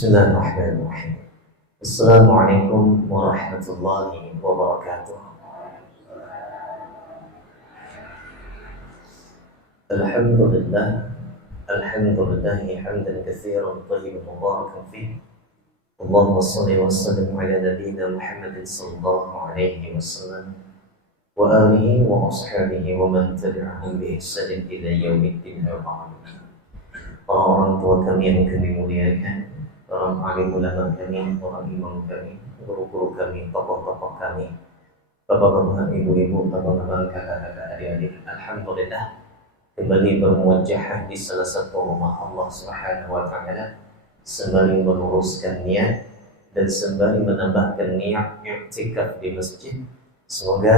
Bismillahirrahmanirrahim. Assalamualaikum warahmatullahi wabarakatuh. Alhamdulillah, alhamdulillahi hamdan katsiran thayyiban mubarakan fihi. Allahumma shalli wa sallim ala nabiyyina Muhammadin sallallahu alaihi wasallam wa alihi wa ashabihi wa man tabi'ahum bi ihsanin ila yaumiddin. Para orang tua kami yang kami muliakan, para alim ulama kami, para imam kami, guru-guru kami, tokoh-tokoh kami, bapak-bapak, ibu-ibu, bapak-bapak, kakak-kakak, adik-adik, alhamdulillah kembali bermuwajjah di salah satu rumah Allah Subhanahu wa taala sembari meluruskan niat dan sembari menambahkan niat i'tikaf di masjid. Semoga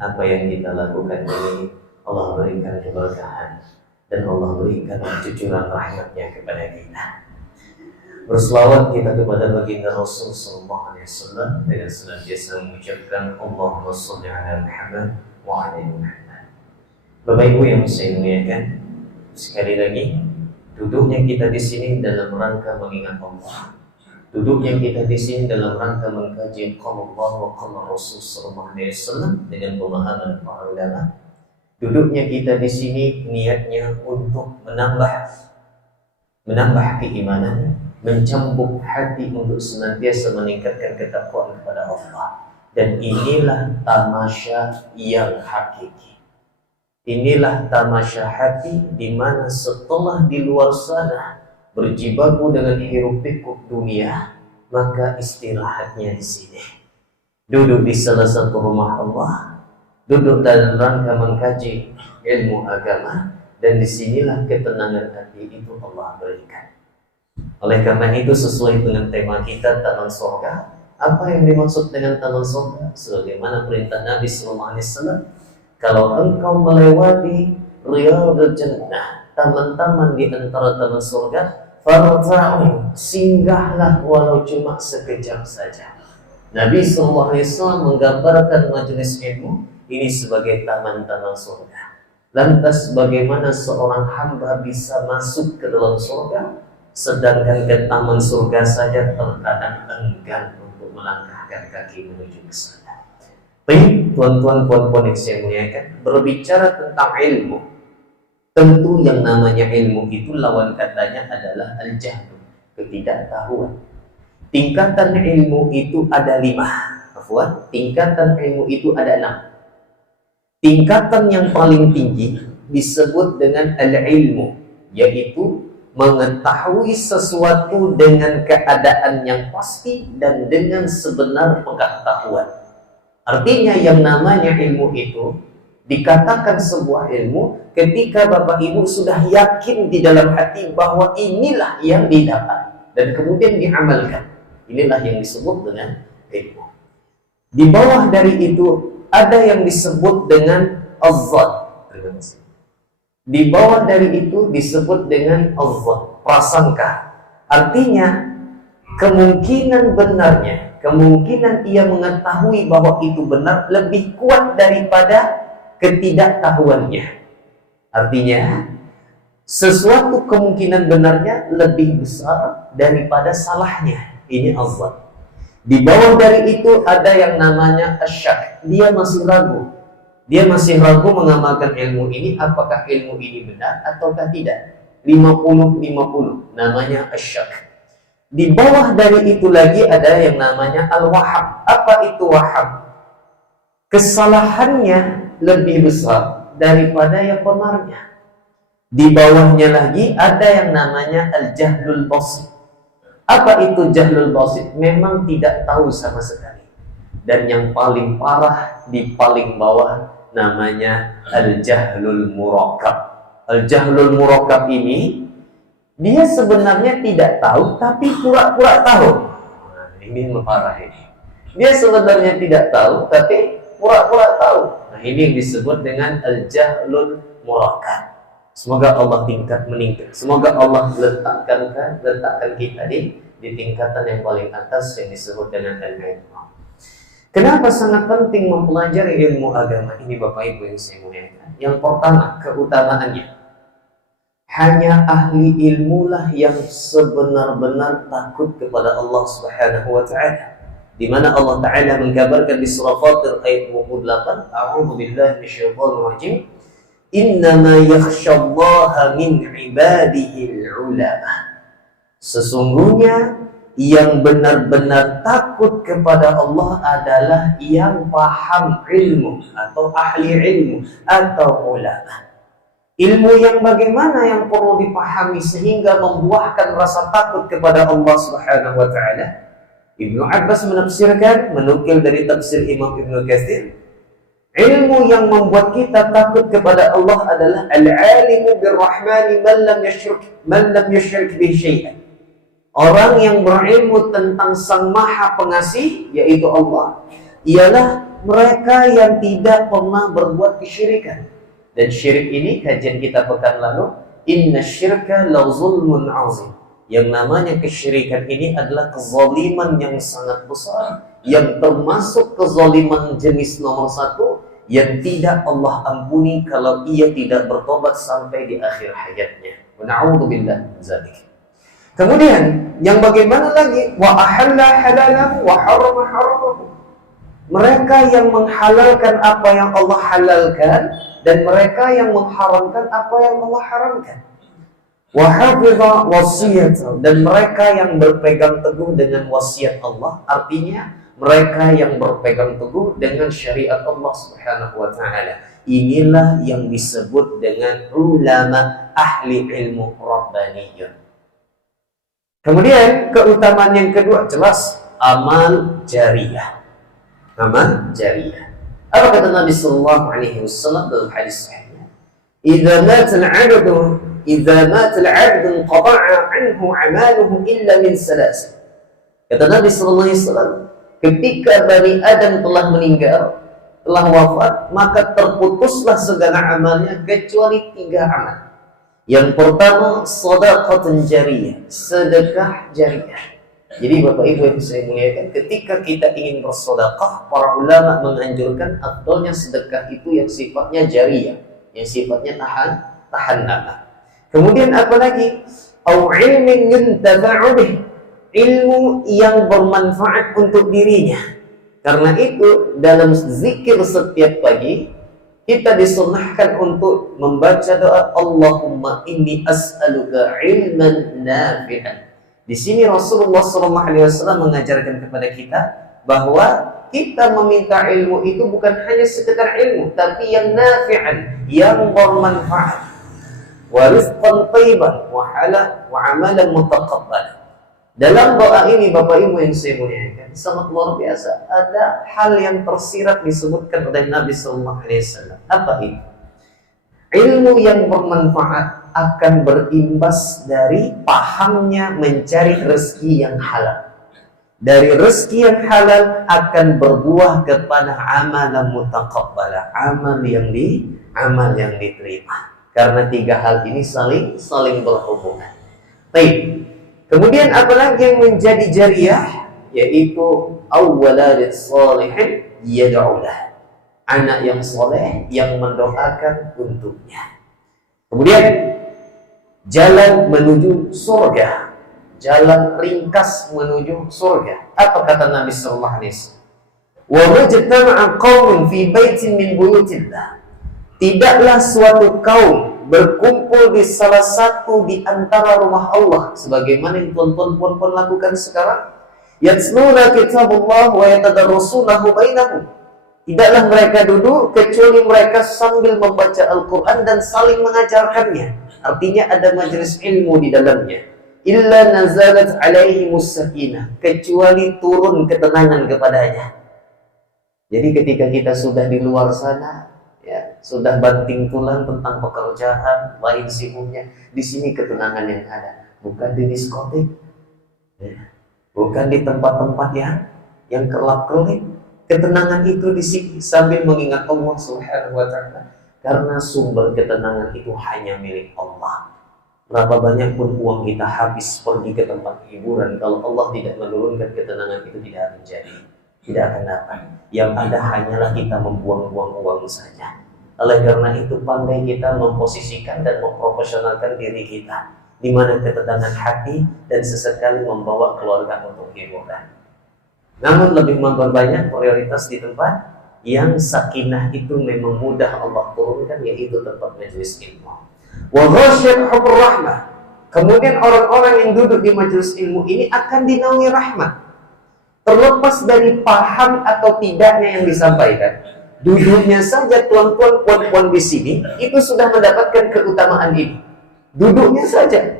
apa yang kita lakukan ini Allah berikan keberkahan dan Allah berikan cucuran rahmatnya kepada kita. Berselawat kita kepada baginda Rasul sallallahu alaihi wasallam dengan senantiasa mengucapkan Allahumma shalli ala Muhammad wa ala Muhammad. Bapak Ibu yang saya muliakan, sekali lagi duduknya kita di sini dalam rangka mengingat Allah. Duduknya kita di sini dalam rangka mengkaji qala Allah wa qala Rasul sallallahu alaihi wasallam dengan pemahaman para ulama. Duduknya kita di sini niatnya untuk menambah keimanan, mencambuk hati untuk senantiasa meningkatkan ketakwaan kepada Allah. Dan inilah tamasya yang hakiki. Inilah tamasya hati di mana setelah di luar sana berjibaku dengan hiruk pikuk dunia, maka istirahatnya di sini. Duduk di salah satu rumah Allah, duduk dalam rangka mengkaji ilmu agama, dan disinilah ketenangan hati itu Allah berikan. Oleh karena itu sesuai dengan tema kita taman surga. Apa yang dimaksud dengan taman surga? Sebagaimana perintah Nabi sallallahu alaihi wasallam, kalau engkau melewati riyadul jannah, taman-taman di antara taman surga, farta'u, singgahlah walau cuma sekejap saja. Nabi sallallahu alaihi wasallam menggambarkan majelis ilmu ini sebagai taman-taman surga. Lantas bagaimana seorang hamba bisa masuk ke dalam surga, sedangkan ke taman surga saja terkadang enggan untuk melangkahkan kaki menuju ke sana. Baik, tuan-tuan, puan-puan yang saya muliakan, berbicara tentang ilmu, tentu yang namanya ilmu itu lawan katanya adalah al-jahlu, ketidaktahuan. Tingkatan ilmu itu ada 5. Tingkatan ilmu itu ada 6. Tingkatan yang paling tinggi disebut dengan al-ilmu, yaitu mengetahui sesuatu dengan keadaan yang pasti dan dengan sebenar pengetahuan. Artinya yang namanya ilmu itu dikatakan sebuah ilmu ketika Bapak Ibu sudah yakin di dalam hati bahwa inilah yang didapat dan kemudian diamalkan. Inilah yang disebut dengan ilmu. Di bawah dari itu ada yang disebut dengan az-zann. Di bawah dari itu disebut dengan az-zann, prasangka. Artinya kemungkinan benarnya, kemungkinan ia mengetahui bahwa itu benar lebih kuat daripada ketidaktahuannya. Artinya sesuatu kemungkinan benarnya lebih besar daripada salahnya. Ini az-zann. Di bawah dari itu ada yang namanya asyak. Dia masih ragu. Dia masih ragu mengamalkan ilmu ini, apakah ilmu ini benar ataukah tidak. 50-50. Namanya asyak. Di bawah dari itu lagi ada yang namanya al-waham. Apa itu waham? Kesalahannya lebih besar daripada yang benarnya. Di bawahnya lagi ada yang namanya al-jahlul basit. Apa itu jahlul basit? Memang tidak tahu sama sekali. Dan yang paling parah di paling bawah namanya al-jahlul murakkab. Al-jahlul murakkab ini dia sebenarnya tidak tahu tapi pura-pura tahu. Nah, ini parah ini. Dia sebenarnya tidak tahu tapi pura-pura tahu. Nah, ini yang disebut dengan al-jahlul murakkab. Semoga Allah meningkat. Semoga Allah letakkan kita di tingkatan yang paling atas yang disebut dengan ilmu. Kenapa sangat penting mempelajari ilmu agama ini Bapak Ibu yang saya muliakan? Yang pertama, keutamaannya. Hanya ahli ilmulah yang sebenar-benar takut kepada Allah Subhanahu wa taala. Di mana Allah Taala mengkabarkan di surah Fatir ayat 28, A'udzu billahi minasyaitonir rajim. Innama yakhsyallaha min ibadihil ulama. Sesungguhnya yang benar-benar takut kepada Allah adalah yang paham ilmu atau ahli ilmu atau ulama. Ilmu yang bagaimana yang perlu dipahami sehingga membuahkan rasa takut kepada Allah Subhanahu wa taala. Ibnu Abbas menafsirkan, menukil dari tafsir Imam Ibnu Katsir, ilmu yang membuat kita takut kepada Allah adalah al-alimu birrahmani man lam yushrik bihi syai'an. Orang yang berilmu tentang Sang Maha Pengasih, yaitu Allah, ialah mereka yang tidak pernah berbuat kesyirikan. Dan syirik ini, kajian kita pekan lalu, inna syirka la zulmun azim. Yang namanya kesyirikan ini adalah kezaliman yang sangat besar, yang termasuk kezaliman jenis nomor 1 yang tidak Allah ampuni kalau ia tidak bertobat sampai di akhir hayatnya. Wa na'udzubillah min dzalik. Kemudian yang bagaimana lagi? Wa ahalla halalahu wa harrama haramahu. Mereka yang menghalalkan apa yang Allah halalkan dan mereka yang mengharamkan apa yang Allah haramkan. Wa hafidha wasiyata, dan mereka yang berpegang teguh dengan wasiat Allah, artinya mereka yang berpegang teguh dengan syariat Allah Subhanahu wa taala. Inilah yang disebut dengan ulama ahli ilmu rabbaniyun. Kemudian keutamaan yang kedua jelas amal jariyah. Amal jariyah. Apa kata Nabi sallallahu alaihi wasallam dalam hadis sahihnya? Idza mata al-'abdu qata'a 'anhu 'amaluhu illa min salas. Kata Nabi sallallahu alaihi wasallam, ketika Bani Adam telah meninggal, telah wafat, maka terputuslah segala amalnya kecuali 3 amal. Yang pertama, shadaqatun jariyah, sedekah jariyah. Jadi Bapak Ibu yang saya muliakan, ketika kita ingin bersedekah, para ulama menganjurkan afdalnya sedekah itu yang sifatnya jariyah, yang sifatnya tahan lama. Kemudian apa lagi? Au ilmin yuntafa'u bih, ilmu yang bermanfaat untuk dirinya. Karena itu dalam zikir setiap pagi kita disunnahkan untuk membaca doa Allahumma inni as'aluka ilman nafi'an. Di sini Rasulullah SAW mengajarkan kepada kita bahwa kita meminta ilmu itu bukan hanya sekedar ilmu, tapi yang nafi'an, yang bermanfaat. Wa rizqan thayyiban wa amalan mutaqabbal. Dalam doa ini Bapak Ibu yang saya muliakan, sangat luar biasa. Ada hal yang tersirat disebutkan oleh Nabi sallallahu alaihi wasallam. Apa itu? Ilmu yang bermanfaat akan berimbas dari pahamnya mencari rezeki yang halal. Dari rezeki yang halal akan berbuah kepada amalan mutaqabbala, amal yang diterima. Karena 3 hal ini saling berhubungan. Baik. Kemudian apalagi yang menjadi jariyah, yaitu awwaladin shalihin yad'ulah, anak yang soleh yang mendoakan untuknya. Kemudian jalan menuju surga, jalan ringkas menuju surga. Apa kata Nabi sallallahu alaihi wasallam? Wa majtama'a qaumun fi baitin min buyutillah. Tidaklah suatu kaum berkumpul di salah satu di antara rumah Allah, sebagaimana yang tuan-tuan puan lakukan sekarang. Yatluna kitabullah wa yatadarrasunahu bainahum. Tidaklah mereka duduk kecuali mereka sambil membaca Al-Quran dan saling mengajarkannya. Artinya ada majelis ilmu di dalamnya. Illa nazalat alaihimus sakinah, kecuali turun ketenangan kepadanya. Jadi ketika kita sudah di luar sana, ya, sudah banting tulang tentang pekerjaan, lain sibuknya, di sini ketenangan yang ada, bukan di diskotik, ya, bukan di tempat-tempat yang kelap-kelip. Ketenangan itu di sini sambil mengingat Allah Subhanahu wa taala, karena sumber ketenangan itu hanya milik Allah. Berapa banyak pun uang kita habis pergi ke tempat hiburan, kalau Allah tidak menurunkan ketenangan itu tidak akan jadi, tidak akan dapat. Yang ada hanyalah kita membuang-buang uang saja. Oleh karena itu pandai kita memposisikan dan memproporsionalkan diri kita di mana ketenangan hati dan sesekali membawa keluarga untuk hiburan. Namun lebih memperbanyak prioritas di tempat yang sakinah itu memang mudah Allah turunkan, yaitu tempat majelis ilmu. Wa ghasyat hubbur rahmah. Kemudian orang-orang yang duduk di majelis ilmu ini akan dinaungi rahmat. Terlepas dari paham atau tidaknya yang disampaikan, duduknya saja tuan-tuan puan-puan di sini itu sudah mendapatkan keutamaan ini. Duduknya saja,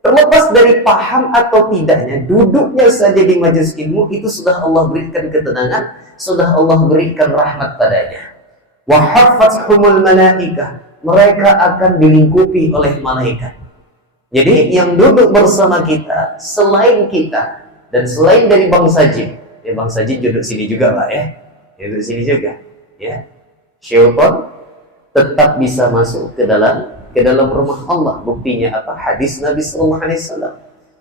terlepas dari paham atau tidaknya, duduknya saja di majelis ilmu itu sudah Allah berikan ketenangan, sudah Allah berikan rahmat padanya. Wa haffathumul malaikah, mereka akan dilingkupi oleh malaikat. Jadi yang duduk bersama kita selain kita dan selain dari bangsa jin, ya bangsa jin duduk sini juga Pak ya, duduk sini juga, ya. Syaitan tetap bisa masuk ke dalam rumah Allah. Buktinya apa? Hadis Nabi Sallallahu Alaihi Wasallam,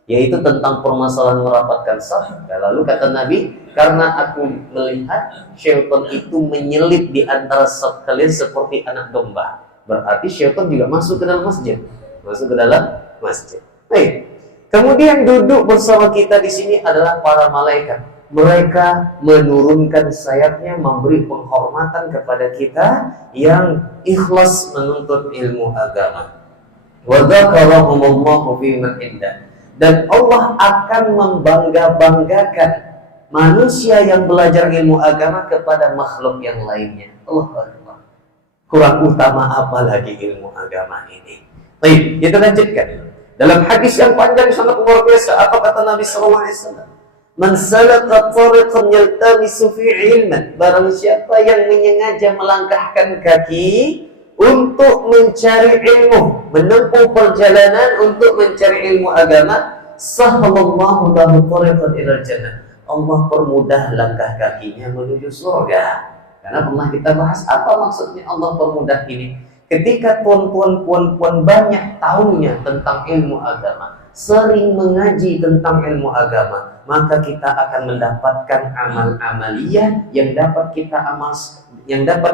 yaitu tentang permasalahan merapatkan saf. Lalu kata Nabi, karena aku melihat syaitan itu menyelip di antara saf kalian seperti anak domba. Berarti syaitan juga masuk ke dalam masjid, masuk ke dalam masjid. Baik. Kemudian duduk bersama kita di sini adalah para malaikat. Mereka menurunkan sayapnya, memberi penghormatan kepada kita yang ikhlas menuntut ilmu agama. Wa dzakarahumullahu fi man indah. Dan Allah akan membangga-banggakan manusia yang belajar ilmu agama kepada makhluk yang lainnya. Allahu Akbar. Kurang utama apa lagi ilmu agama ini? Baik, kita lanjutkan. Dalam hadis yang panjang sangat luar biasa, apa kata Nabi sallallahu alaihi wasallam? Man salaka tariqan yaltamisu fi ilman, barang siapa yang menyengaja melangkahkan kaki untuk mencari ilmu, menempuh perjalanan untuk mencari ilmu agama, sahhalallahu lahu tariqan ilal jannah. Allah permudah langkah kakinya menuju surga. Karena pernah kita bahas apa maksudnya Allah permudah ini. Ketika puan-puan banyak tahunya tentang ilmu agama, sering mengaji tentang ilmu agama, maka kita akan mendapatkan amal-amaliyah yang dapat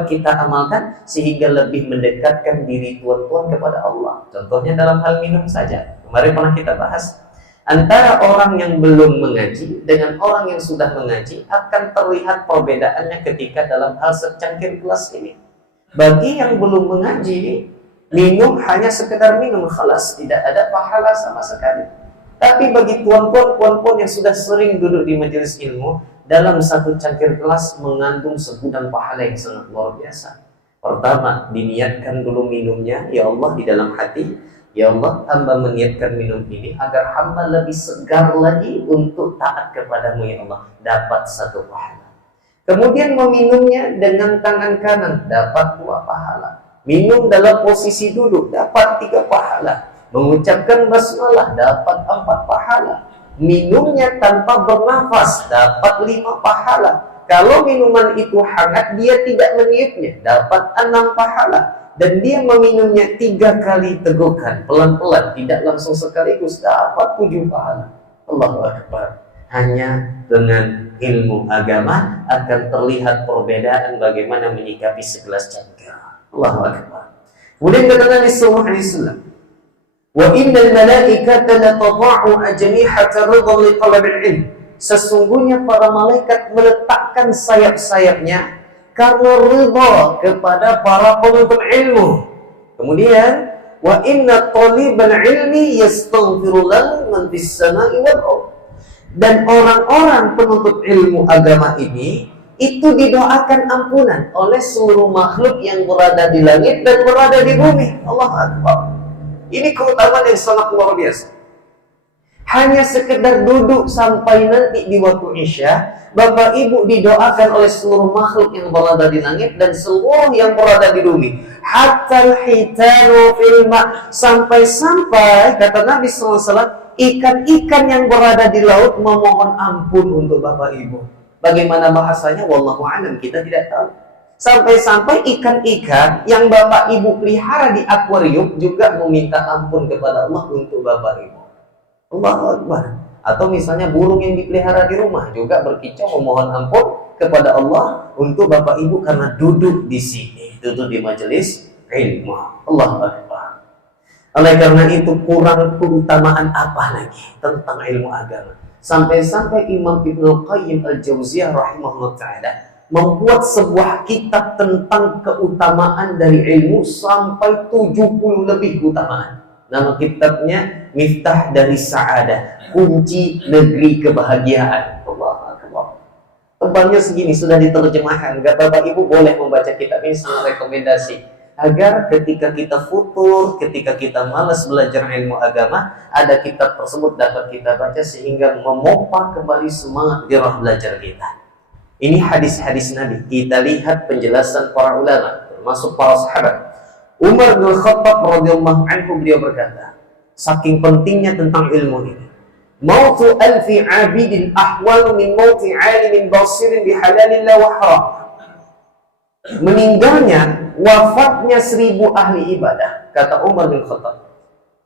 kita amalkan sehingga lebih mendekatkan diri tuan-tuan kepada Allah. Contohnya dalam hal minum saja. Kemarin pernah kita bahas, antara orang yang belum mengaji dengan orang yang sudah mengaji akan terlihat perbedaannya ketika dalam hal secangkir gelas ini. Bagi yang belum mengaji, minum hanya sekedar minum, khalas, tidak ada pahala sama sekali. Tapi bagi puan-puan yang sudah sering duduk di majelis ilmu, dalam satu cangkir gelas mengandung segudang pahala yang sangat luar biasa. Pertama, diniatkan dulu minumnya, ya Allah, di dalam hati, ya Allah, hamba meniatkan minum ini agar hamba lebih segar lagi untuk taat kepadamu, ya Allah, dapat satu pahala. Kemudian meminumnya dengan tangan kanan, dapat 2 pahala. Minum dalam posisi duduk, dapat 3 pahala. Mengucapkan basmalah, dapat 4 pahala. Minumnya tanpa bernafas, dapat 5 pahala. Kalau minuman itu hangat, dia tidak meniupnya, dapat 6 pahala. Dan dia meminumnya 3 kali tegukan, pelan-pelan, tidak langsung sekaligus, dapat 7 pahala. Allahu Akbar. Hanya dengan ilmu agama akan terlihat perbedaan bagaimana menyikapi segelas cangkir. Allahu Akbar. Kemudian kata Nabi sallallahu alaihi wasallam, "Wa innal malaikata la tad'u ajnihata ridwan li talabil ilm." Sesungguhnya para malaikat meletakkan sayap-sayapnya karena ridha kepada para penuntut ilmu. Kemudian, "Wa inna talibal ilmi yastaghfiru lahu man fis sama'i wal ardh." Dan orang-orang penuntut ilmu agama ini itu didoakan ampunan oleh seluruh makhluk yang berada di langit dan berada di bumi. Allahu Akbar. Ini keutamaan yang sangat luar biasa. Hanya sekedar duduk sampai nanti di waktu Isya, Bapak Ibu didoakan oleh seluruh makhluk yang berada di langit dan seluruh yang berada di bumi. Hatta hitanu fil ma, sampai-sampai kata Nabi sallallahu alaihi wasallam, ikan-ikan yang berada di laut memohon ampun untuk Bapak Ibu. Bagaimana bahasanya? Wallahu a'lam, kita tidak tahu. Sampai-sampai ikan-ikan yang Bapak Ibu pelihara di akuarium juga meminta ampun kepada Allah untuk Bapak Ibu. Allahu Akbar. Atau misalnya burung yang dipelihara di rumah juga berkicau memohon ampun kepada Allah untuk Bapak Ibu karena duduk di sini. duduk di majelis ilmu. Allah Akbar. Oleh karena itu kurang keutamaan apa lagi tentang ilmu agama. Sampai-sampai Imam Ibnu Qayyim Al-Jauziyah rahimahullah ta'ala membuat sebuah kitab tentang keutamaan dari ilmu sampai 70 lebih keutamaan. Nama kitabnya Miftah dari Sa'adah, kunci negeri kebahagiaan. Allah Akbar. Tebalnya segini, sudah diterjemahkan. Gak Bapak Ibu boleh membaca kitab ini, sangat rekomendasi. Agar ketika kita futur, ketika kita malas belajar ilmu agama, ada kitab tersebut dapat kita baca sehingga memompa kembali semangat gairah belajar kita. Ini hadis-hadis Nabi. Kita lihat penjelasan para ulama, termasuk para sahabat. Umar bin Khattab radhiyallahu anhu, beliau berkata, saking pentingnya tentang ilmu ini, mautu alfi abidin ahwalu min mauti alimin basirin bihalalillah wa haram. Meninggalnya, wafatnya 1000 ahli ibadah, kata Umar bin Khattab,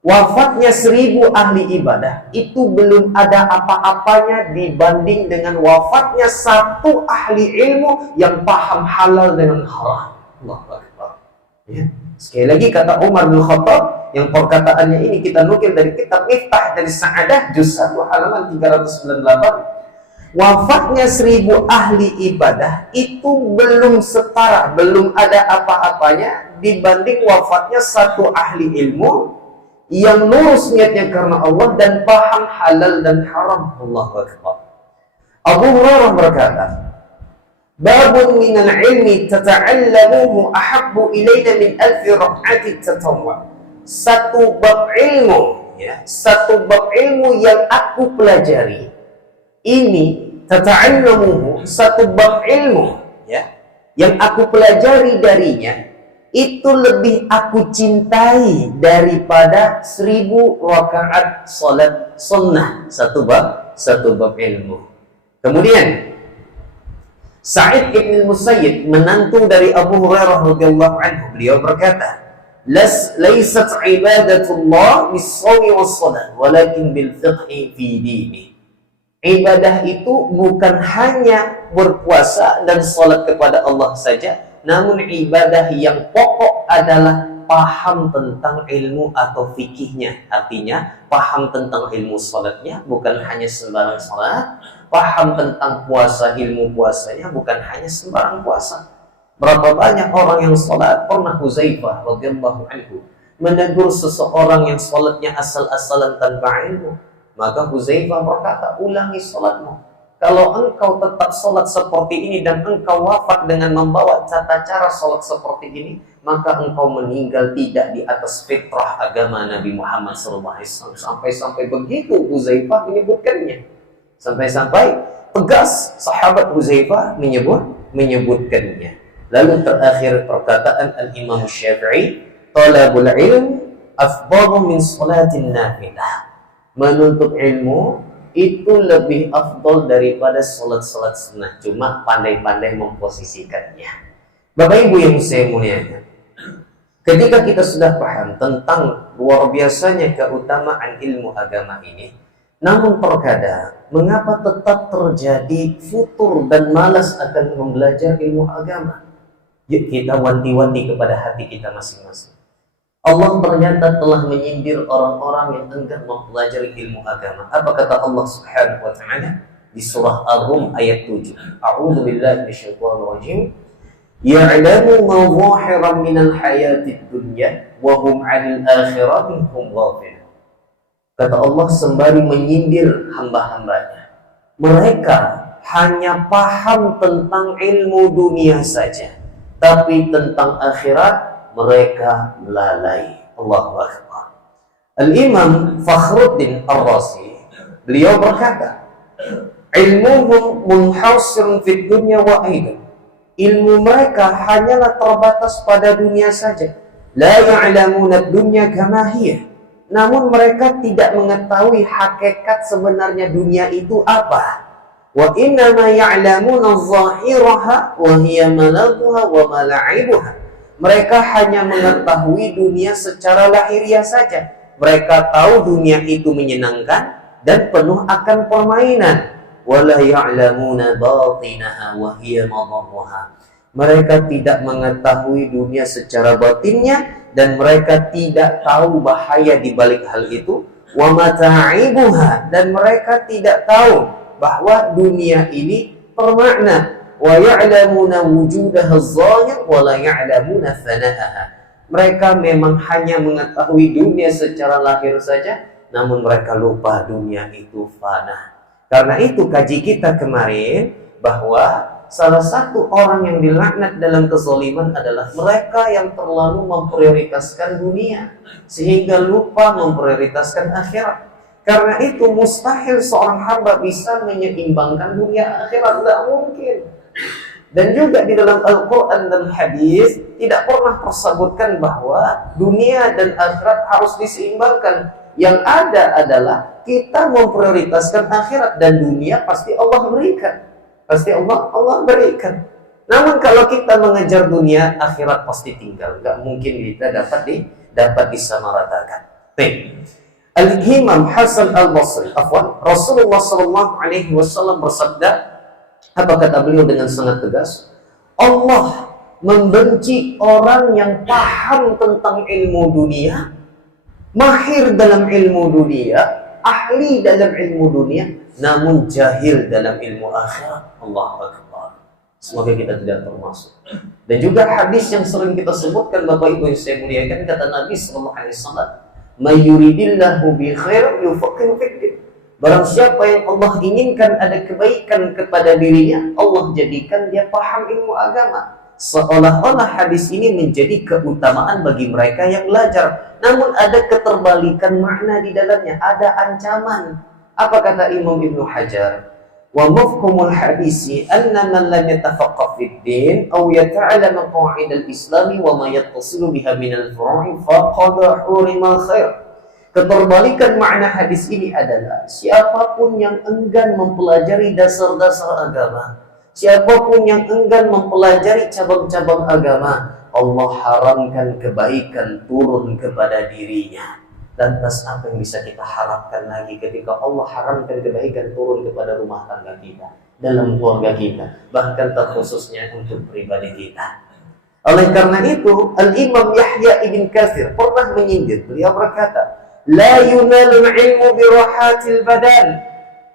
wafatnya 1000 ahli ibadah itu belum ada apa-apanya dibanding dengan wafatnya 1 ahli ilmu yang paham halal dengan haram. Allahu Akbar. Ya. Sekali lagi kata Umar bin Khattab, yang perkataannya ini kita nukil dari kitab Miftah dari Sa'adah juz 1 halaman 398. Wafatnya 1000 ahli ibadah itu belum setara, belum ada apa-apanya dibanding wafatnya 1 ahli ilmu yang lurus niatnya karena Allah dan paham halal dan haram. Allahu Akbar. Abu Hurairah berkata, babun minal ilmi tata'allamuhu ahabbu ilayna min alfi rak'ati tatawwa. Satu bab ilmu, ya, satu bab ilmu yang aku pelajari. Ini tata'allamuhu, satu bab ilmu, ya, yang aku pelajari darinya itu lebih aku cintai daripada 1000 rakaat salat sunnah. Satu bab ilmu. Kemudian Sa'id ibn Musayyib, menantu dari Abu Hurairah radhiyallahu anhu, beliau berkata, laysat ibadatullah bis-shawmi was-shalah walakin bil fiqhi fi dini. Ibadah itu bukan hanya berpuasa dan sholat kepada Allah saja, namun ibadah yang pokok adalah paham tentang ilmu atau fikihnya. Artinya, paham tentang ilmu sholatnya, bukan hanya sembarang sholat. Paham tentang puasa, ilmu puasanya, bukan hanya sembarang puasa. Berapa banyak orang yang sholat? Pernah Huzaifah radhiyallahu anhu menegur seseorang yang sholatnya asal-asalan tanpa ilmu. Maka Huzaifah berkata, ulangi sholatmu. Kalau engkau tetap sholat seperti ini dan engkau wafat dengan membawa tata cara sholat seperti ini, maka engkau meninggal tidak di atas fitrah agama Nabi Muhammad SAW. Sampai-sampai begitu Huzaifah menyebutkannya. Sampai-sampai tegas sahabat Huzaifah menyebutkannya. Lalu terakhir perkataan Al-Imam Syafi'i, talabul ilm afdalu min sholatin nafilah. Menuntut ilmu itu lebih afdal daripada sholat-sholat sunnah. Cuma pandai-pandai memposisikannya. Bapak Ibu yang saya muliakan, ketika kita sudah paham tentang luar biasanya keutamaan ilmu agama ini, namun terkadang mengapa tetap terjadi futur dan malas akan membelajar ilmu agama? Yuk kita wanti-wanti kepada hati kita masing-masing. Allah ternyata telah menyindir orang-orang yang enggan mempelajari ilmu agama. Apa kata Allah Subhanahu wa taala di surah Ar-Rum ayat 7? A'udzu billahi minasyaitonir rajim. Ya'lamu ma zahiran minal hayatid dunya wa hum 'anil akhirati hum ghafilun. Kata Allah sembari menyindir hamba-hambanya. Mereka hanya paham tentang ilmu dunia saja, tapi tentang akhirat mereka lalai. Allahu Akbar. Al-Imam Fakhruddin Ar-Razi, beliau berkata, ilmuhum munhasirun fid dunya wa aidan. Ilmu mereka hanyalah terbatas pada dunia saja. La ya'lamuna ad-dunya kama hiya. Namun mereka tidak mengetahui hakikat sebenarnya dunia itu apa. Wa inna ma ya'lamuna adh-dhahiraha wa hiya malakuha wa mala'ibuha. Mereka hanya mengetahui dunia secara lahiriah saja. Mereka tahu dunia itu menyenangkan dan penuh akan permainan. Wala ya'lamuna batinaha wa hiya madarruha. Mereka tidak mengetahui dunia secara batinnya, dan mereka tidak tahu bahaya di balik hal itu. Wa mata'ibuha, dan mereka tidak tahu bahwa dunia ini bermakna. Wa ya'lamuna wujudaha adh-dhahir wa la ya'lamuna thana'aha. Mereka memang hanya mengetahui dunia secara lahir saja, namun mereka lupa dunia itu fana. Karena itu kaji kita kemarin bahwa salah satu orang yang dilaknat dalam kezaliman adalah mereka yang terlalu memprioritaskan dunia sehingga lupa memprioritaskan akhirat. Karena itu mustahil seorang hamba bisa menyeimbangkan dunia akhirat, tidak mungkin. Dan juga di dalam Al-Quran dan hadis tidak pernah tersebutkan bahwa dunia dan akhirat harus diseimbangkan. Yang ada adalah kita memprioritaskan akhirat, dan dunia pasti Allah berikan. Pasti Allah berikan. Namun kalau kita mengejar dunia, akhirat pasti tinggal. Gak mungkin kita dapat disamaratakan. Al-Imam Hasan Al-Basri, Rasulullah SAW bersabda, apa kata beliau dengan sangat tegas? Allah membenci orang yang paham tentang ilmu dunia, mahir dalam ilmu dunia, ahli dalam ilmu dunia, namun jahil dalam ilmu akhirat. Allahu Akbar. Semoga kita tidak termasuk. Dan juga hadis yang sering kita sebutkan, Bapak Ibu yang saya muliakan, kata Nabi SAW, "May yuridillahu bi khair yufaqihu fid-din." Barang siapa yang Allah inginkan ada kebaikan kepada dirinya, Allah jadikan dia paham ilmu agama. Seolah-olah hadis ini menjadi keutamaan bagi mereka yang belajar. Namun ada keterbalikan makna di dalamnya, ada ancaman. Apa kata Imam Ibnu Hajar? Wa mafhumul hadisi anna man lam yatafaqqah fid din aw yata'allama qawa'id al-islami wa ma yattasilu biha min al-furu'i faqad hurimal khair. Keterbalikan makna hadis ini adalah siapapun yang enggan mempelajari dasar-dasar agama, siapapun yang enggan mempelajari cabang-cabang agama, Allah haramkan kebaikan turun kepada dirinya. Lantas apa yang bisa kita harapkan lagi ketika Allah haramkan kebaikan turun kepada rumah tangga kita, dalam keluarga kita, bahkan terkhususnya untuk pribadi kita. Oleh karena itu, Al-Imam Yahya ibn Katsir pernah menyindir. Beliau berkata, "La yunalul ilmu birahatil badan."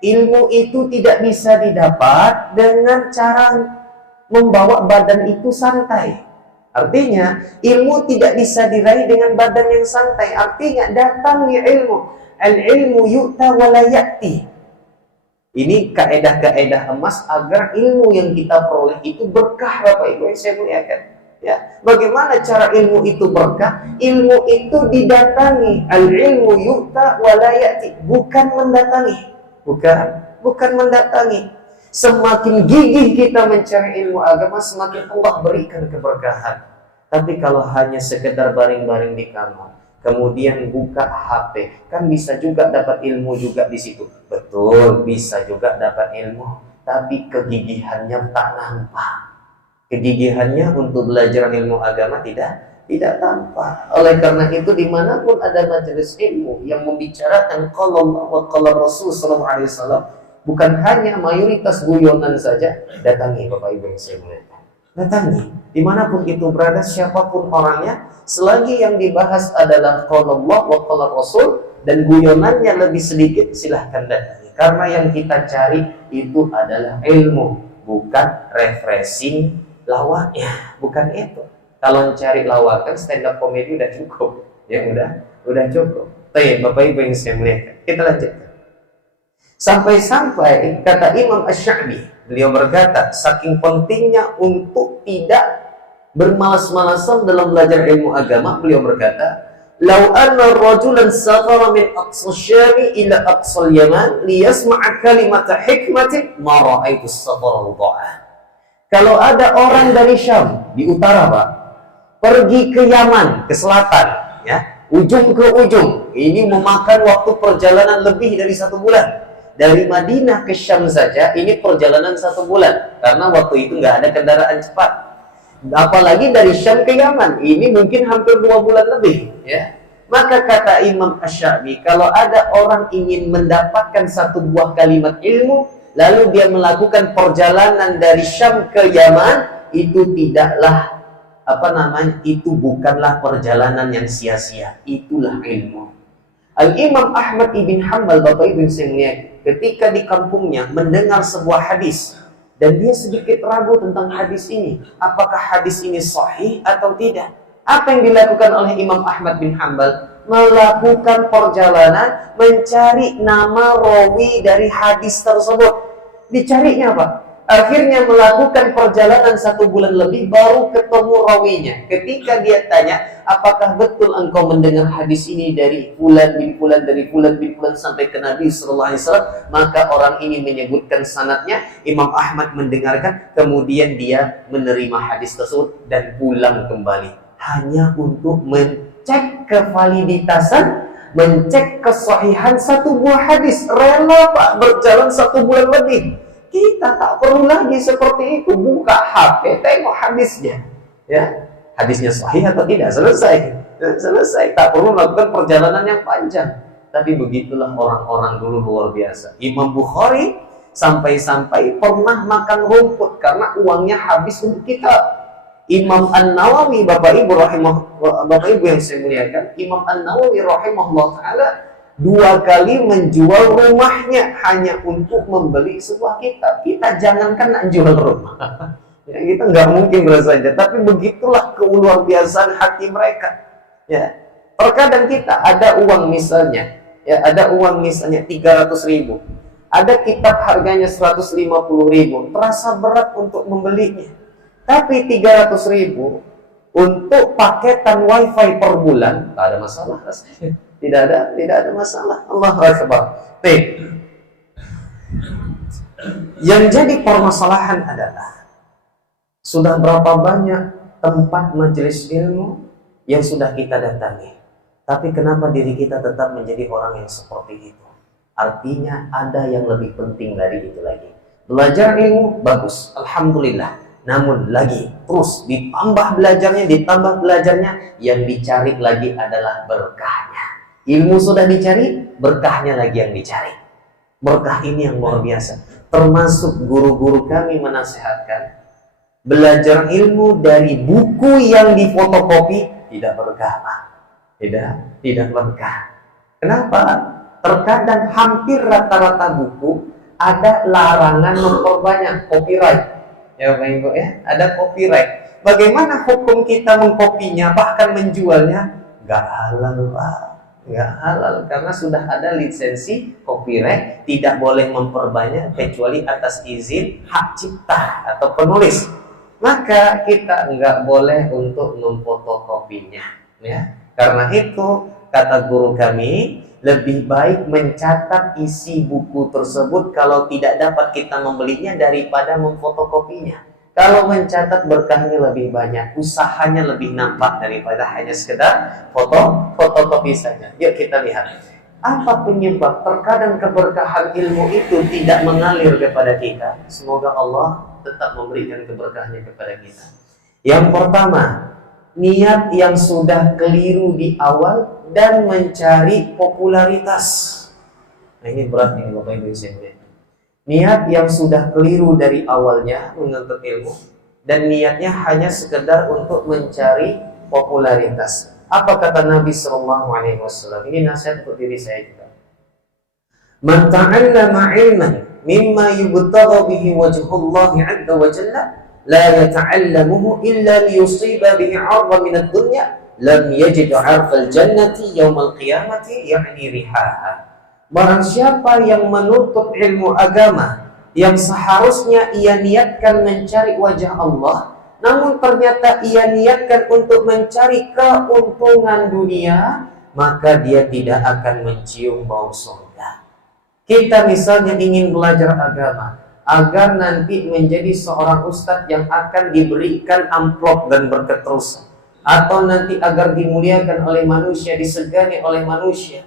Ilmu itu tidak bisa didapat dengan cara membawa badan itu santai. Artinya, ilmu tidak bisa diraih dengan badan yang santai. Artinya, datangi ilmu. Al-ilmu yu'ta wa la ya'ti. Ini kaedah-kaedah emas agar ilmu yang kita peroleh itu berkah, Bapak Ibu yang saya muliakan. Ya, bagaimana cara ilmu itu berkah? Ilmu itu didatangi. Al-ilmu yu'ta wa la ya'ti. Bukan mendatangi. Bukan mendatangi. Semakin gigih kita mencari ilmu agama, semakin Allah berikan keberkahan. Tapi kalau hanya sekedar baring-baring di kamar, kemudian buka HP, kan bisa juga dapat ilmu juga di situ. Betul, bisa juga dapat ilmu, tapi kegigihannya tak nampak. Kegigihannya untuk belajar ilmu agama tidak tampak. Oleh karena itu, dimanapun ada majelis ilmu yang membicarakan qala Allah wa qala Rasul sallallahu alaihi wasallam, bukan hanya mayoritas guyonan saja, datangi Bapak Ibu yang saya muliakan. Datangi, dimanapun itu berada, siapapun orangnya, selagi yang dibahas adalah qala Allah wa qala Rasul dan guyonannya lebih sedikit, silahkan datangi. Karena yang kita cari itu adalah ilmu, bukan refreshing lawaknya, bukan itu. Kalau mencari lawakan stand up comedy udah cukup, ya udah cukup. Baik, Bapak Ibu yang saya muliakan, kita lanjutkan. Sampai-sampai kata Imam Asy-Sya'bi, beliau berkata, saking pentingnya untuk tidak bermalas-malasan dalam belajar ilmu agama, beliau berkata, "Lau anna rajulan safara min aqsal syami ila aqsal yaman liyasma'a kalimata hikmatin ma ra'aitu as-safara mudha'ah." Kalau ada orang dari Syam di utara, Pak, pergi ke Yaman, ke selatan, ya, ujung ke ujung, ini memakan waktu perjalanan lebih dari 1 bulan. Dari Madinah ke Syam saja ini perjalanan 1 bulan, karena waktu itu nggak ada kendaraan cepat. Apalagi dari Syam ke Yaman, ini mungkin hampir 2 bulan lebih, ya. Maka kata Imam Asy-Sya'bi, kalau ada orang ingin mendapatkan satu buah kalimat ilmu, lalu dia melakukan perjalanan dari Syam ke Yaman, itu tidaklah itu bukanlah perjalanan yang sia-sia, itulah ilmu. Al-Imam Ahmad ibn Hanbal, Bapak Ibu yang ketika di kampungnya mendengar sebuah hadis dan dia sedikit ragu tentang hadis ini, apakah hadis ini sahih atau tidak. Apa yang dilakukan oleh Imam Ahmad bin Hanbal? Melakukan perjalanan mencari nama rawi dari hadis tersebut. Dicarinya apa? Akhirnya melakukan perjalanan 1 bulan lebih baru ketemu rawinya. Ketika dia tanya, apakah betul engkau mendengar hadis ini dari fulan bin fulan, dari fulan bin fulan sampai ke Nabi sallallahu alaihi wasallam? Maka orang ini menyebutkan sanadnya. Imam Ahmad mendengarkan, kemudian dia menerima hadis tersebut dan pulang kembali hanya untuk mencek kevaliditasan, mencek kesahihan satu buah hadis. Rela Pak berjalan 1 bulan lebih. Kita tak perlu lagi seperti itu, buka HP, tengok hadisnya, ya, hadisnya sahih atau tidak, selesai, tak perlu melakukan perjalanan yang panjang. Tapi begitulah orang-orang dulu luar biasa. Imam Bukhari sampai-sampai pernah makan rumput karena uangnya habis untuk kitab. Imam An-Nawawi, Bapak Ibu yang saya muliakan, Imam An-Nawawi rahimahullah ta'ala 2 kali menjual rumahnya hanya untuk membeli sebuah kitab. Kita jangankan nak jual rumah, ya, kita nggak mungkin saja. Tapi begitulah keluar biasaan hati mereka. Ya, terkadang kita ada uang misalnya, ya, ada uang misalnya 300.000, ada kitab harganya 150.000, terasa berat untuk membelinya. Tapi 300.000 untuk paketan wifi per bulan, tak ada masalah rasanya. Tidak ada masalah. Allahu Akbar. Yang jadi permasalahan adalah sudah berapa banyak tempat majelis ilmu yang sudah kita datangi, tapi kenapa diri kita tetap menjadi orang yang seperti itu? Artinya ada yang lebih penting dari itu lagi. Belajar ilmu bagus, alhamdulillah. Namun lagi terus ditambah belajarnya, yang dicari lagi adalah berkahnya. Ilmu sudah dicari, berkahnya lagi yang dicari. Berkah ini yang luar biasa. Termasuk guru-guru kami menasihatkan, belajar ilmu dari buku yang difotokopi tidak berkah, Pak. Tidak berkah. Kenapa? Terkadang hampir rata-rata buku ada larangan memperbanyak, copyright. Ya Bapak Ibu ya, ada copyright. Bagaimana hukum kita mengkopinya bahkan menjualnya? Gak halal, Pak. Nggak halal karena sudah ada lisensi copyright, tidak boleh memperbanyak kecuali atas izin hak cipta atau penulis. Maka kita nggak boleh untuk memfotokopinya, ya. Karena itu kata guru kami, lebih baik mencatat isi buku tersebut kalau tidak dapat kita membelinya daripada memfotokopinya. Kalau mencatat berkahnya lebih banyak, usahanya lebih nampak daripada hanya sekedar fotokopi saja. Yuk kita lihat. Apa penyebab terkadang keberkahan ilmu itu tidak mengalir kepada kita? Semoga Allah tetap memberikan keberkahannya kepada kita. Yang pertama, niat yang sudah keliru di awal dan mencari popularitas. Nah ini berat nih Bapak Ibu sekalian. Niat yang sudah keliru dari awalnya menuntut ilmu dan niatnya hanya sekedar untuk mencari popularitas. Apa kata Nabi Sallallahu Alaihi Wasallam? Ini nasihat untuk diri saya juga. Man ta'allama ilman mimma yubtagha bihi wajhullahi 'azza wa jalla la yata'allamuhu illa liyusiba bihi 'ardan min ad-dunya lam yajid 'arfal jannati yawmal qiyamati ya'ni rihaha. Barang siapa yang menuntut ilmu agama yang seharusnya ia niatkan mencari wajah Allah, namun ternyata ia niatkan untuk mencari keuntungan dunia, maka dia tidak akan mencium bau surga. Kita misalnya ingin belajar agama agar nanti menjadi seorang ustadz yang akan diberikan amplop dan berketerusan, atau nanti agar dimuliakan oleh manusia, disegani oleh manusia.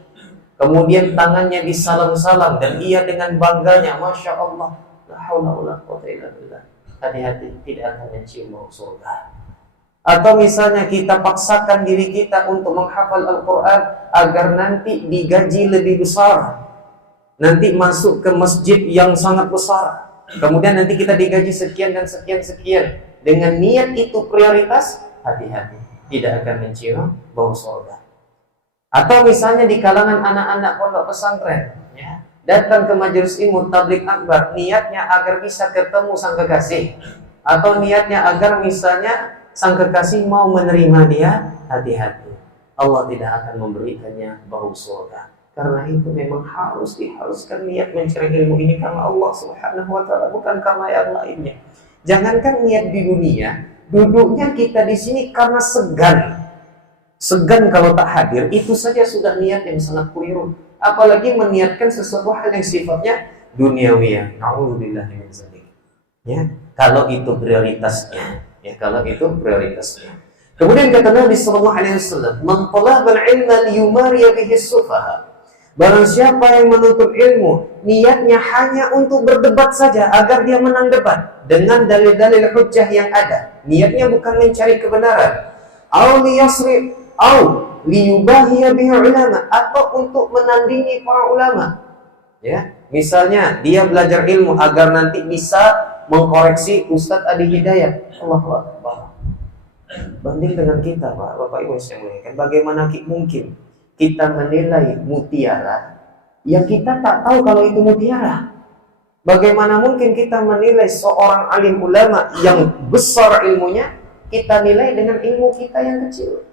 Kemudian tangannya disalam-salam dan ia dengan bangganya, Masya Allah, la haula wala quwwata illa billah. Hati-hati, tidak akan mencium bau surga. Atau misalnya kita paksakan diri kita untuk menghafal Al-Quran agar nanti digaji lebih besar, nanti masuk ke masjid yang sangat besar, kemudian nanti kita digaji sekian dan sekian-sekian, dengan niat itu prioritas, hati-hati, tidak akan mencium bau surga. Atau misalnya di kalangan anak-anak pondok pesantren, ya, datang ke majelis ilmu tabligh akbar, niatnya agar bisa ketemu sang kekasih, atau niatnya agar misalnya sang kekasih mau menerima dia, hati-hati, Allah tidak akan memberikannya bau surga. Karena itu memang diharuskan niat mencari ilmu ini karena Allah Subhanahu wa taala, bukan karena yang lainnya. Jangankan niat di dunia, duduknya kita di sini karena segan kalau tak hadir, itu saja sudah niat yang sangat keliru. Apalagi meniatkan sesuatu hal yang sifatnya duniawiyah. Nauzubillah min dzalik. Ya, kalau itu prioritasnya. Kemudian kata Nabi sallallahu alaihi wasallam, "Man talabal ilma liyumariya bihi sufaha." Barang siapa yang menuntut ilmu, niatnya hanya untuk berdebat saja agar dia menang debat dengan dalil-dalil hujjah yang ada. Niatnya bukan mencari kebenaran. Au liyubahiya bihi ulama, atau untuk menandingi para ulama. Ya, misalnya dia belajar ilmu agar nanti bisa mengkoreksi Ustadz Adi Hidayat. Allahu Akbar. Banding dengan kita, Pak, Bapak Ibu yang mulia, bagaimana mungkin kita menilai mutiara yang kita tak tahu kalau itu mutiara? Bagaimana mungkin kita menilai seorang alim ulama yang besar ilmunya, kita nilai dengan ilmu kita yang kecil?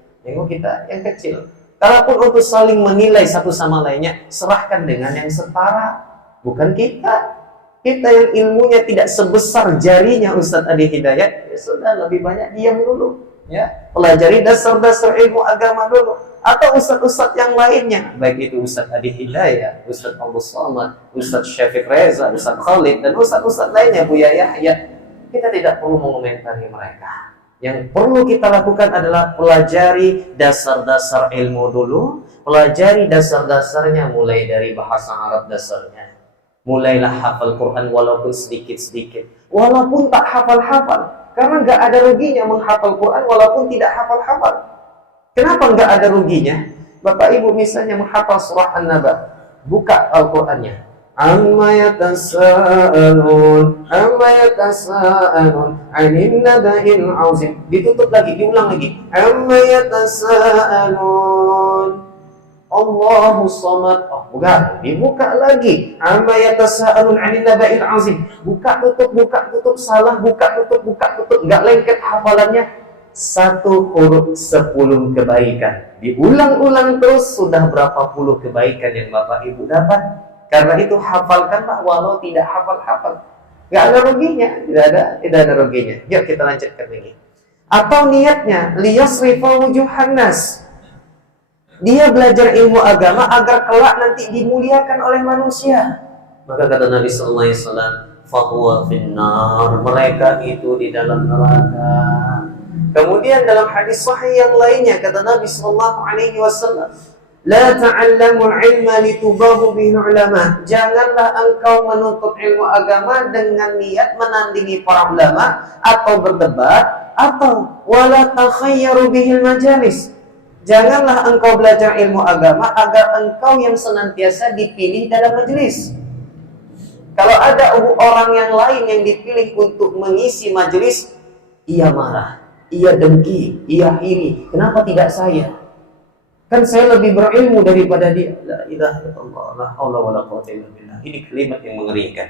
Kalaupun untuk saling menilai satu sama lainnya, serahkan dengan yang setara, bukan kita yang ilmunya tidak sebesar jarinya Ustadz Adi Hidayat, ya sudah, lebih banyak diam dulu, ya, pelajari dasar-dasar ilmu agama dulu. Atau ustadz-ustadz yang lainnya, baik itu Ustadz Adi Hidayat, Ustadz Abu Somad, Ustadz Syafiq Reza, Ustadz Khalid, dan ustadz-ustadz lainnya, Buya Yahya, kita tidak perlu mengomentari mereka. Yang perlu kita lakukan adalah pelajari dasar-dasar ilmu dulu, pelajari dasar-dasarnya mulai dari bahasa Arab dasarnya. Mulailah hafal Quran walaupun sedikit-sedikit, walaupun tak hafal-hafal, karena nggak ada ruginya menghafal Quran walaupun tidak hafal-hafal. Kenapa nggak ada ruginya? Bapak Ibu misalnya menghafal surah An-Naba, buka Al-Qur'annya. Amma yatasaalun 'anil naba'il 'azim. Ditutup lagi, diulang lagi. Amma yatasaalun. Allahu samad. Oh, bukan, dibuka lagi. Amma yatasaalun 'anil naba'il 'azim. Buka tutup, salah, buka tutup. Enggak lengket hafalannya. 1 huruf 10 kebaikan. Diulang-ulang terus, sudah berapa puluh kebaikan yang Bapak Ibu dapat. Karena itu hafalkanlah walau tidak hafal-hafal. Nggak ada ruginya, tidak ada ruginya. Yuk kita lanjutkan lagi. Atau niatnya liyasrifa wujuhan nas. Dia belajar ilmu agama agar kelak nanti dimuliakan oleh manusia. Maka kata Nabi sallallahu alaihi wasallam, fahuwa finnar, mereka itu di dalam neraka. Kemudian dalam hadis sahih yang lainnya kata Nabi sallallahu alaihi wasallam, la ta'allamul ilma litubahu bihi ulama. Janganlah engkau menuntut ilmu agama dengan niat menandingi para ulama atau berdebat, atau wala takhayyaru bihil majalis. Janganlah engkau belajar ilmu agama agar engkau yang senantiasa dipilih dalam majelis. Kalau ada orang yang lain yang dipilih untuk mengisi majelis, ia marah, ia dengki, ia iri. Kenapa tidak saya? Kan saya lebih berilmu daripada dia. La ilaha illallah, la haula wala quwwata illa billah. Ini kalimat yang mengerikan.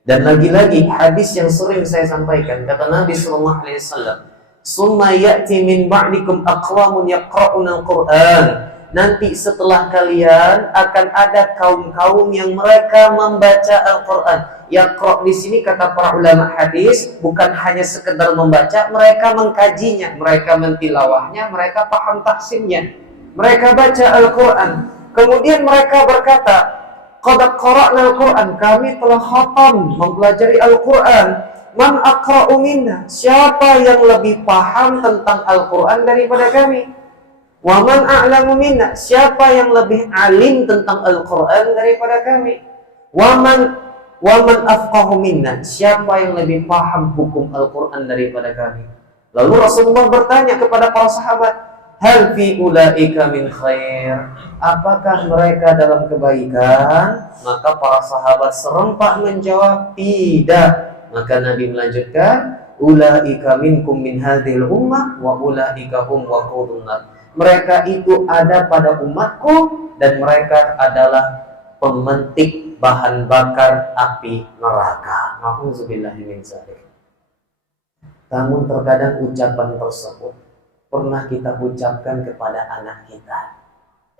Dan lagi-lagi hadis yang sering saya sampaikan, kata Nabi sallallahu alaihi wasallam, "Summa ya'ti min ba'dikum aqwamun yaqra'una al-Qur'an." Nanti setelah kalian akan ada kaum-kaum yang mereka membaca Al-Qur'an. Yaqra' di sini kata para ulama hadis bukan hanya sekedar membaca, mereka mengkajinya, mereka mentilawahnya, mereka paham tahsinnya. Mereka baca Al-Quran. Kemudian mereka berkata, qad qara'na Al-Quran, kami telah khatam mempelajari Al-Quran. Man aqra'u minna, siapa yang lebih paham tentang Al-Quran daripada kami? Wa man a'lamu minna, siapa yang lebih alim tentang Al-Quran daripada kami? Wa man afqahu minna, siapa yang lebih paham hukum Al-Quran daripada kami? Lalu Rasulullah bertanya kepada para sahabat, hal fi ulaika min khair, apakah mereka dalam kebaikan? Maka para sahabat serempak menjawab tidak. Maka Nabi melanjutkan, ulaika minkum min hadhil ummah wa ulaika hum waqudun nar. Mereka itu ada pada umatku dan mereka adalah pemantik bahan bakar api neraka. Nauzubillahi min dzalik. Namun terkadang ucapan tersebut pernah kita ucapkan kepada anak kita.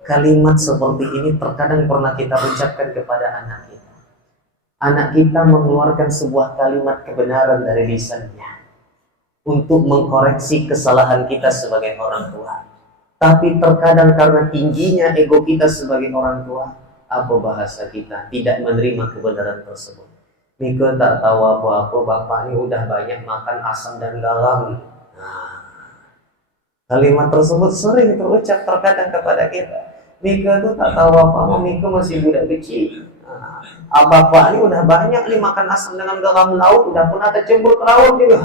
Kalimat seperti ini terkadang pernah kita ucapkan kepada anak kita. Anak kita mengeluarkan sebuah kalimat kebenaran dari lisannya untuk mengkoreksi kesalahan kita sebagai orang tua. Tapi terkadang karena tingginya ego kita sebagai orang tua, apa bahasa kita tidak menerima kebenaran tersebut. Mika tak tahu apa-apa, bapak ini udah banyak makan asam dan garam. Nah, kalimat tersebut sering terucap terkadang kepada kita. Mika tuh tak tahu apa-apa, Mika masih budak kecil. Nah, bapak ini udah banyak nih makan asam dengan garam laut, udah pernah tercebur ke laut juga.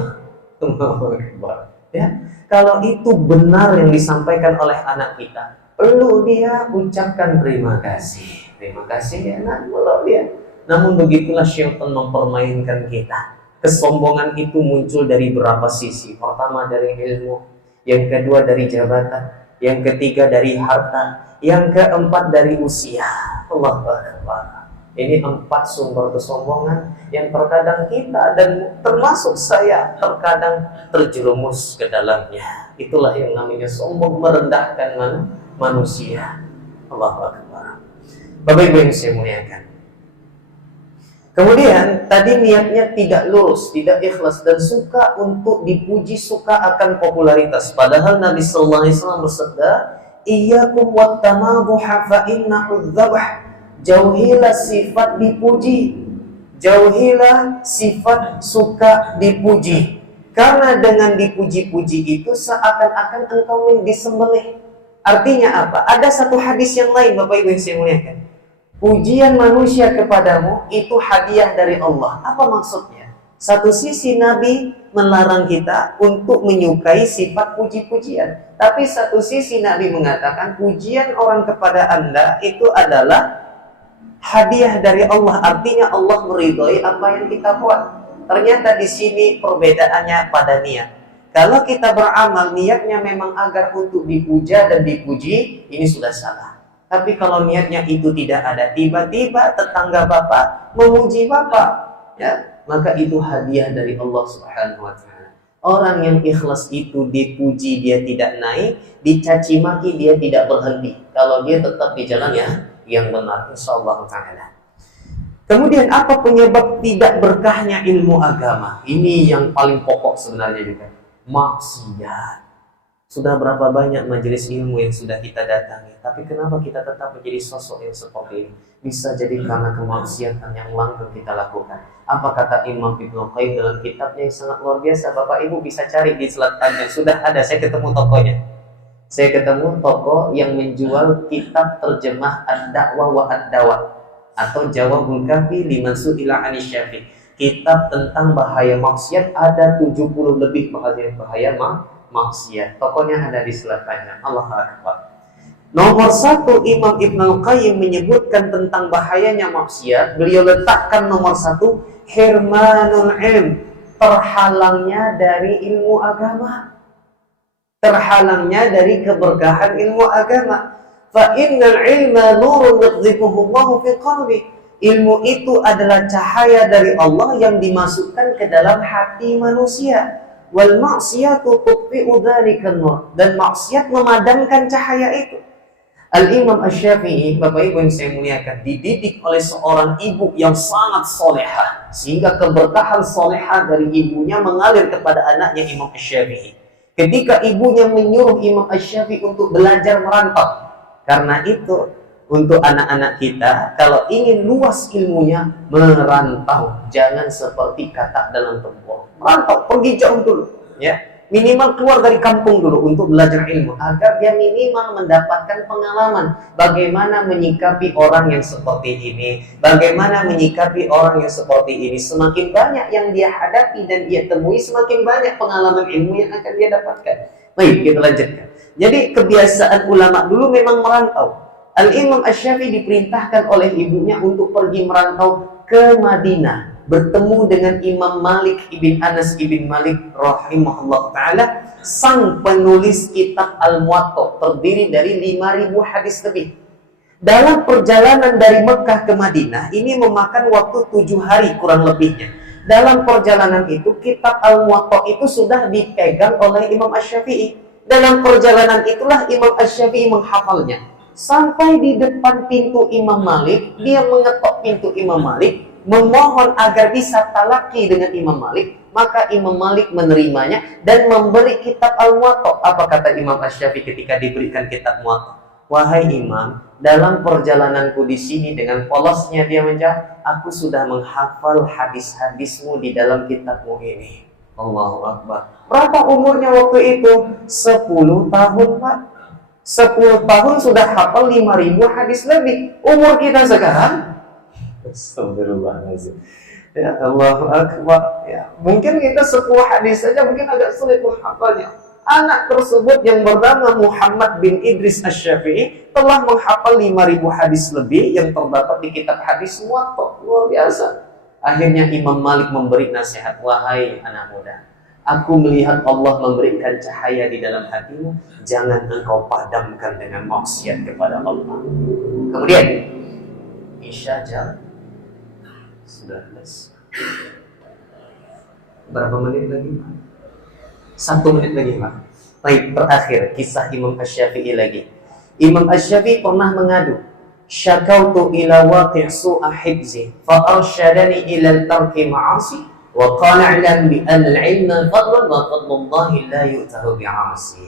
Ya, kalau itu benar yang disampaikan oleh anak kita, perlu dia ucapkan terima kasih. Terima kasih ya nak, belum dia. Namun begitulah syaitan mempermainkan kita. Kesombongan itu muncul dari berapa sisi. Pertama dari ilmu, yang kedua dari jabatan, yang ketiga dari harta, yang keempat dari usia. Allahu Akbar. Ini 4 sumber kesombongan yang terkadang kita dan termasuk saya terkadang terjerumus ke dalamnya. Itulah yang namanya sombong, merendahkan manusia. Allahu Akbar. Bapak Ibu yang saya muliakan. Kemudian tadi niatnya tidak lurus, tidak ikhlas dan suka untuk dipuji, suka akan popularitas. Padahal Nabi sallallahu alaihi wasallam bersabda, "Iyyakum wat-tamadhuha fa innahu dzabh." Jauhilah sifat dipuji, jauhilah sifat suka dipuji. Karena dengan dipuji-puji itu seakan-akan engkau disembelih. Artinya apa? Ada satu hadis yang lain, Bapak Ibu yang saya muliakan. Pujian manusia kepadamu itu hadiah dari Allah. Apa maksudnya? Satu sisi Nabi melarang kita untuk menyukai sifat puji-pujian. Tapi satu sisi Nabi mengatakan pujian orang kepada Anda itu adalah hadiah dari Allah, artinya Allah meridhoi apa yang kita buat. Ternyata di sini perbedaannya pada niat. Kalau kita beramal niatnya memang agar untuk dipuja dan dipuji, ini sudah salah. Tapi kalau niatnya itu tidak ada, tiba-tiba tetangga bapak memuji bapak, ya, maka itu hadiah dari Allah Subhanahu wa taala. Orang yang ikhlas itu dipuji dia tidak naik, dicaci maki dia tidak berhenti. Kalau dia tetap di jalan yang benar, insyaallah ta'ala. Kemudian apa penyebab tidak berkahnya ilmu agama? Ini yang paling pokok sebenarnya juga. Maksiat. Sudah berapa banyak majelis ilmu yang sudah kita datangi, tapi kenapa kita tetap menjadi sosok yang seperti ini? Bisa jadi karena kemaksiatan yang langgeng kita lakukan. Apa kata Imam Ibnu Qayyim dalam kitabnya yang sangat luar biasa? Bapak Ibu bisa cari di selatannya, sudah ada, saya ketemu tokonya. Saya ketemu toko yang menjual kitab terjemah Ad-Da'wah wa Ad-Dawah atau Jawabul Kafi liman su'ila 'ani Syafi'. Kitab tentang bahaya maksiat, ada 70 lebih bahaya maksiat. Tokonya ada di selatannya. Allahu Akbar. Nomor 1 Imam Ibnu Qayyim menyebutkan tentang bahayanya maksiat. Beliau letakkan nomor 1 hirmanul ilm, terhalangnya dari ilmu agama. Terhalangnya dari keberkahan ilmu agama. Fa innal ilma nurun yaqdhifuhu Allahu fi qalbi. Ilmu itu adalah cahaya dari Allah yang dimasukkan ke dalam hati manusia. Wal maksiyatu tutfi'u dzalikan nur. Dan maksiat memadamkan cahaya itu. Al-Imam Asy-Syafi'i, Bapak Ibu yang saya muliakan, dididik oleh seorang ibu yang sangat solehah, sehingga keberkahan solehah dari ibunya mengalir kepada anaknya Imam Asy-Syafi'i. Ketika ibunya menyuruh Imam Asy-Syafi'i untuk belajar merantau. Karena itu, untuk anak-anak kita, kalau ingin luas ilmunya, merantau. Jangan seperti katak dalam tempur. Merantau, pergi jauh dulu. Ya, minimal keluar dari kampung dulu untuk belajar ilmu. Agar dia minimal mendapatkan pengalaman. Bagaimana menyikapi orang yang seperti ini. Bagaimana menyikapi orang yang seperti ini. Semakin banyak yang dia hadapi dan dia temui, semakin banyak pengalaman ilmu yang akan dia dapatkan. Baik, kita lanjutkan. Jadi kebiasaan ulama dulu memang merantau. Al-Imam Asy-Syafi'i diperintahkan oleh ibunya untuk pergi merantau ke Madinah. bertemu dengan Imam Malik ibn Anas ibn Malik rahimahullah ta'ala, sang penulis kitab Al-Muwatta, terdiri dari 5.000 hadis lebih. Dalam perjalanan dari Mekah ke Madinah ini memakan waktu 7 hari kurang lebihnya. Dalam perjalanan itu kitab Al-Muwatta itu sudah dipegang oleh Imam Asy-Syafi'i. Dalam perjalanan itulah Imam Asy-Syafi'i menghafalnya. Sampai di depan pintu Imam Malik, dia mengetok pintu Imam Malik, memohon agar bisa talaki dengan Imam Malik. Maka Imam Malik menerimanya dan memberi kitab Al-Muwatta. Apa kata Imam Asy-Syafi'i ketika diberikan kitab Muwatta? Wahai Imam, dalam perjalananku di sini dengan polosnya dia menjawab, aku sudah menghafal hadis-hadismu di dalam kitabmu ini. Allahu Akbar. Berapa umurnya waktu itu? 10 tahun, Pak. 10 tahun sudah hafal 5.000 hadis lebih. Umur kita sekarang, astagfirullahaladzim, ya Allahu Akbar, ya, mungkin kita 10 hadis saja mungkin agak sulit menghafalnya. Anak tersebut yang bernama Muhammad bin Idris Asy-Syafi'i telah menghafal 5.000 hadis lebih yang terdapat di kitab hadis Muwatta. Luar biasa. Akhirnya Imam Malik memberi nasihat, wahai anak muda, aku melihat Allah memberikan cahaya di dalam hatimu, jangan engkau padamkan dengan maksiat kepada Allah. Kemudian Isya jam 19. Berapa menit lagi, Pak? 1 menit lagi, Pak. Baik, terakhir kisah Imam Asy-Syafi'i lagi. Imam Asy-Syafi'i pernah mengadu, syakautu ila waqi' su'a hibzi fa arsyadani ila tarki ma'asi wa qala a'lam bi anna al-'ilma fadlun wa fadlullahi la yu'tahu bi'asi.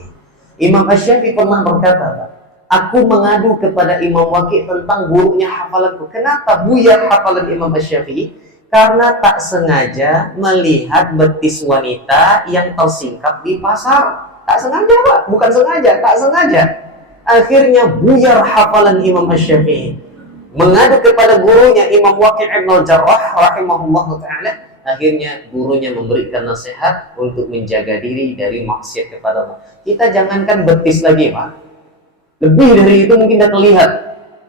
Imam Asy-Syafi'i pernah berkata, aku mengadu kepada Imam Waqi' tentang buruknya hafalanku. Kenapa buyar hafalan Imam Asy-Syafi'i? Karena tak sengaja melihat betis wanita yang tersingkap di pasar. Tak sengaja, Pak, bukan sengaja, tak sengaja. Akhirnya buyar hafalan Imam Asy-Syafi'i. Mengadu kepada gurunya Imam Waqi' ibn al-Jarrah rahimahullah ta'ala. Akhirnya gurunya memberikan nasihat untuk menjaga diri dari maksiat kepada Allah. Kita jangankan betis lagi, Pak. Lebih dari itu mungkin tidak terlihat.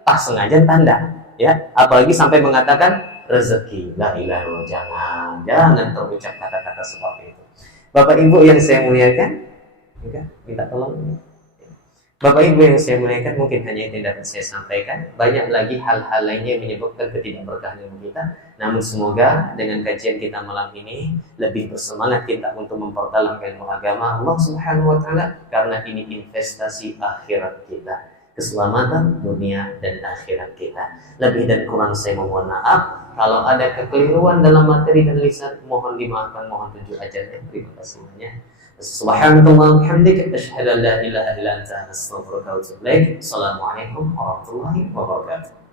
Tak sengaja tanda, ya. Apalagi sampai mengatakan rezeki. La ilaha illallah, jangan terucap kata-kata seperti itu. Bapak Ibu yang saya muliakan, minta tolong. Bapak Ibu yang saya muliakan, mungkin hanya itu yang dapat saya sampaikan. Banyak lagi hal-hal lainnya yang menyebabkan ketidakberkahan ilmu kita. Namun semoga dengan kajian kita malam ini lebih bersemangat kita untuk memperdalam ilmu agama Allah Subhanahu wa taala, karena ini investasi akhirat kita, keselamatan dunia dan akhirat kita. Lebih dan kurang saya mohon maaf. Kalau ada kekeliruan dalam materi dan lisan, mohon dimaafkan, mohon tunjuk ajarnya. Terima kasih banyak. Subhanallah hamdika asyhadu an la ilaha illa anta astaghfiruka wa atubu ilaik. Assalamualaikum warahmatullahi wabarakatuh.